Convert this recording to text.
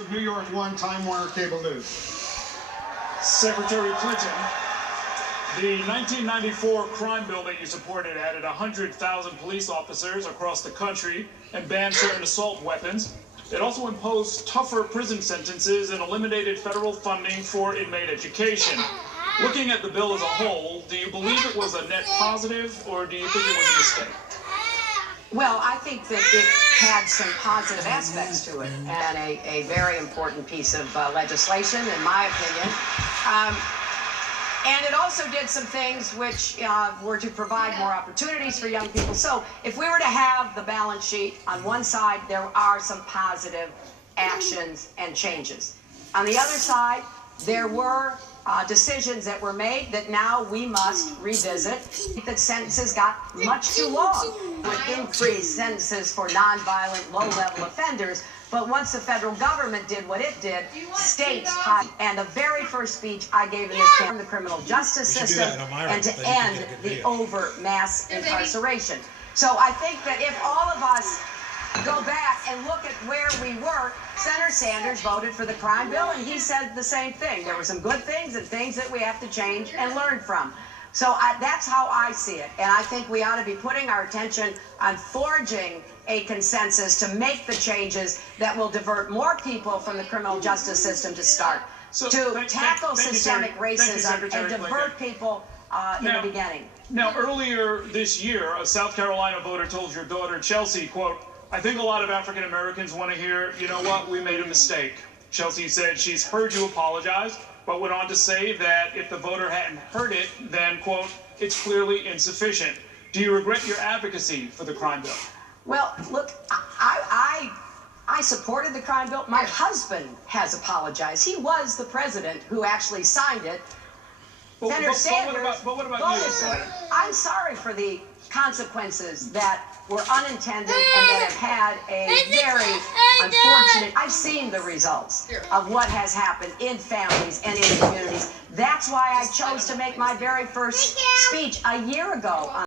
Of New York One, Time Warner Cable News. Secretary Clinton, the 1994 crime bill that you supported added 100,000 police officers across the country and banned certain assault weapons. It also imposed tougher prison sentences and eliminated federal funding for inmate education. Looking at the bill as a whole, do you believe it was a net positive, or do you think it was a mistake? Well, I think that it had some positive aspects to it, and a very important piece of legislation, in my opinion. And it also did some things which were to provide more opportunities for young people. So if we were to have the balance sheet, on one side, there are some positive actions and changes. On the other side, there were decisions that were made that now we must revisit. That sentences got much too long. Would increase sentences for nonviolent, low-level offenders. But once the federal government did what it did, states, and the very first speech I gave in this campaign, the criminal justice system, and to end the overt mass incarceration. So I think that if all of us go back and look at where we were, Senator Sanders voted for the crime bill, and he said the same thing. There were some good things and things that we have to change and learn from. So that's how I see it. And I think we ought to be putting our attention on forging a consensus to make the changes that will divert more people from the criminal justice system to start, to tackle systemic racism and divert people in the beginning. Now, earlier this year, a South Carolina voter told your daughter, Chelsea, quote, "I think a lot of African Americans want to hear, you know what, we made a mistake." Chelsea said she's heard you apologize, but went on to say that if the voter hadn't heard it, then, quote, "it's clearly insufficient." Do you regret your advocacy for the crime bill? Well, look, I supported the crime bill. My husband has apologized. He was the president who actually signed it. Senator Sanders what about you, Senator? I'm sorry for the consequences that were unintended and that have had a very unfortunate. I've seen the results of what has happened in families and in communities. That's why I chose to make my very first speech a year ago on